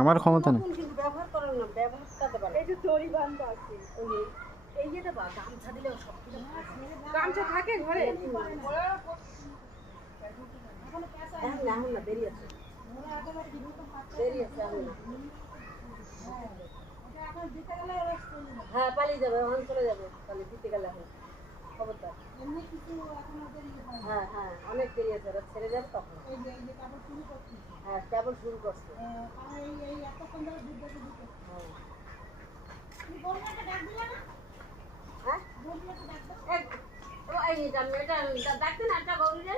আমার ক্ষমতা নেই। গামছা থাকে ঘরে হ্যাঁ পালিয়ে যাবে, ওখানে চলে যাবে, পালিয়ে দিতে গেলে এখন খবরদার। হ্যাঁ হ্যাঁ অনেক দেরি আছে, ওরা ছেড়ে যাবে তখন। হ্যাঁ কেবল শুরু করছে। ডাকতে না একটা গৌরীরে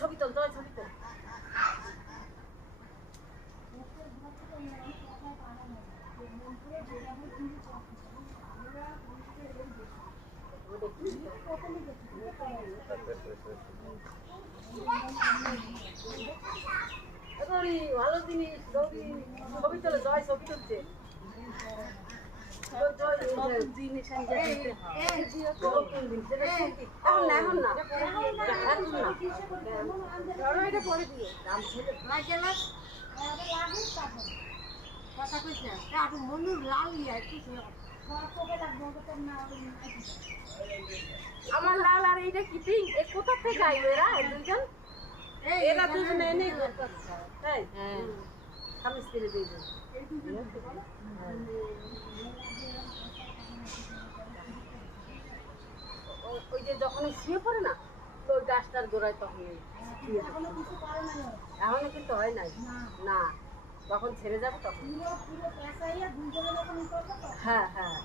ছবি তোল, ছবি তোল। ভালো জিনিস, ছবি তোলে, জয় ছবি তুলছে। আমার লাল আর এইটা কি পিঙ্ক, কোথা থেকে আইলো এরা দুইজন? এরা দুজনে এনে তাই স্বামী স্ত্রী দুইজন। ওই যে যখন শুয়ে পড়ে না তো ওই গাছটার গোড়ায় তখন এখনো কিন্তু হয় নাই না, যখন ছেড়ে যাবে তখন। হ্যাঁ হ্যাঁ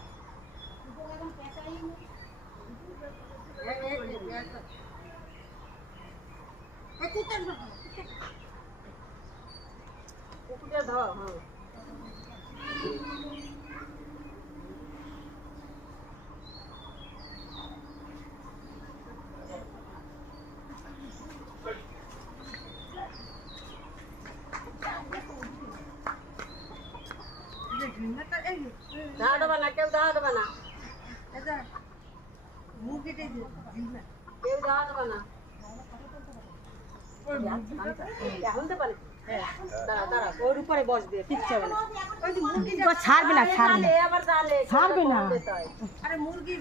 কুকুরটা ধর। হ্যাঁ দাঁড়াবে না, কেউ দাঁড়াবে না, কেউ দাঁড়াবে না। এখন তো পারে দাঁড়া দাঁড়া, ওর উপরে বসবে, কিচ্ছু হবে না। ছাড়বে না আবার জালে ছাড়বে না। আরে মুরগি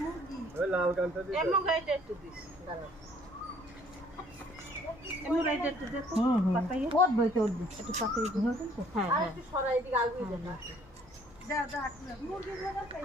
ওই লাল কান্তা দিছে। এমন গাইতে একটু দিস, দাঁড়া এমন গাইতে একটু দে তো। একটু পাতাই হ্যাঁ হ্যাঁ, একটু সরাই দিকে আগুই দে না।